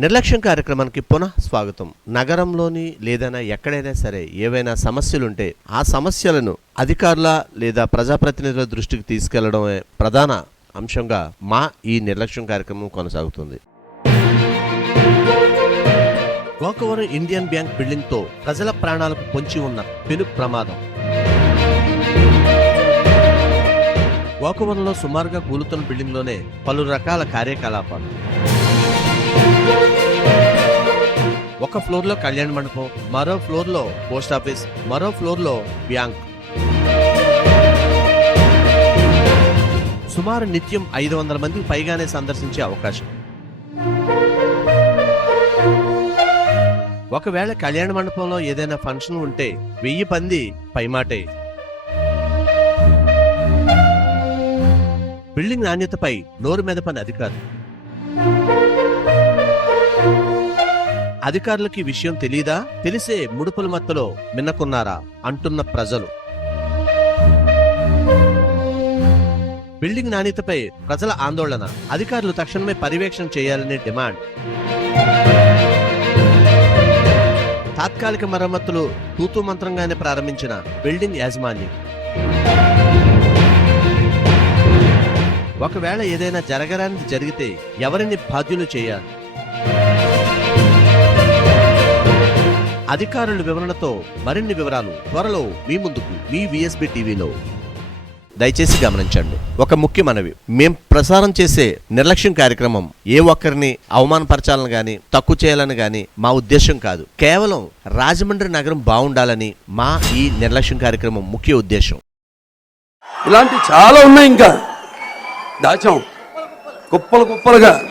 నిర్లక్ష్యం కార్యక్రమానికి పునః స్వాగతం. నగరంలోని లేదైనా ఎక్కడైనా సరే ఏవైనా సమస్యలుంటే ఆ సమస్యలను అధికారుల లేదా ప్రజాప్రతినిధుల దృష్టికి తీసుకెళ్ళడమే ప్రధాన అంశంగా మా ఈ నిర్లక్ష్యం కార్యక్రమం కొనసాగుతుంది. గోకవరం ఇండియన్ బ్యాంక్ బిల్డింగ్తో ప్రజల ప్రాణాలకు పొంచి ఉన్న పెను ప్రమాదం. గోకవరంలో సుమారుగా కూలుతున్న బిల్డింగ్లోనే పలు రకాల కార్యకలాపాలు. ఒక ఫ్లోర్లో కళ్యాణ మండపం మరో ఫ్లోర్లో పోస్ట్ ఆఫీస్ మరో ఫ్లోర్లో బ్యాంక్. సుమారు నిత్యం ఐదు వందల మందికి పైగానే సందర్శించే అవకాశం. ఒకవేళ కళ్యాణ మండపంలో ఏదైనా ఫంక్షన్ ఉంటే వెయ్యి పంది పైమాటే. బిల్డింగ్ నాణ్యతపై నోరు మెదపని అధికారులు అధికారులకి విషయం తెలీదా? తెలిసే ముడుపుల మత్తులో మిన్నకున్నారా అంటున్న ప్రజలు. బిల్డింగ్ నాణ్యతపై ప్రజల ఆందోళన. అధికారులు తక్షణమే పర్యవేక్షణ చేయాలనే డిమాండ్. తాత్కాలిక మరమ్మతులు తూతూ మంత్రంగానే ప్రారంభించిన బిల్డింగ్ యాజమాన్యం. ఒకవేళ ఏదైనా జరగరానికి జరిగితే ఎవరిని బాధ్యులు చేయాలి? అధికారుల వివరణతో మరిన్ని వివరాలు త్వరలో మీ ముందుకు మీ విఎస్బి టీవీలో దయచేసి గమనించండి. ఒక ముఖ్య మనవి. మేం ప్రసారం చేసే నిర్లక్ష్యం కార్యక్రమం ఏ ఒక్కరిని అవమానపరచాలని గాని తక్కువ చేయాలని గాని మా ఉద్దేశం కాదు. కేవలం రాజమండ్రి నగరం బాగుండాలని మా ఈ నిర్లక్ష్యం కార్యక్రమం ముఖ్య ఉద్దేశం ఇలాంటి చాలా ఉన్నాయి ఇంకా. దాచాం. కుప్పలు కుప్పలుగా.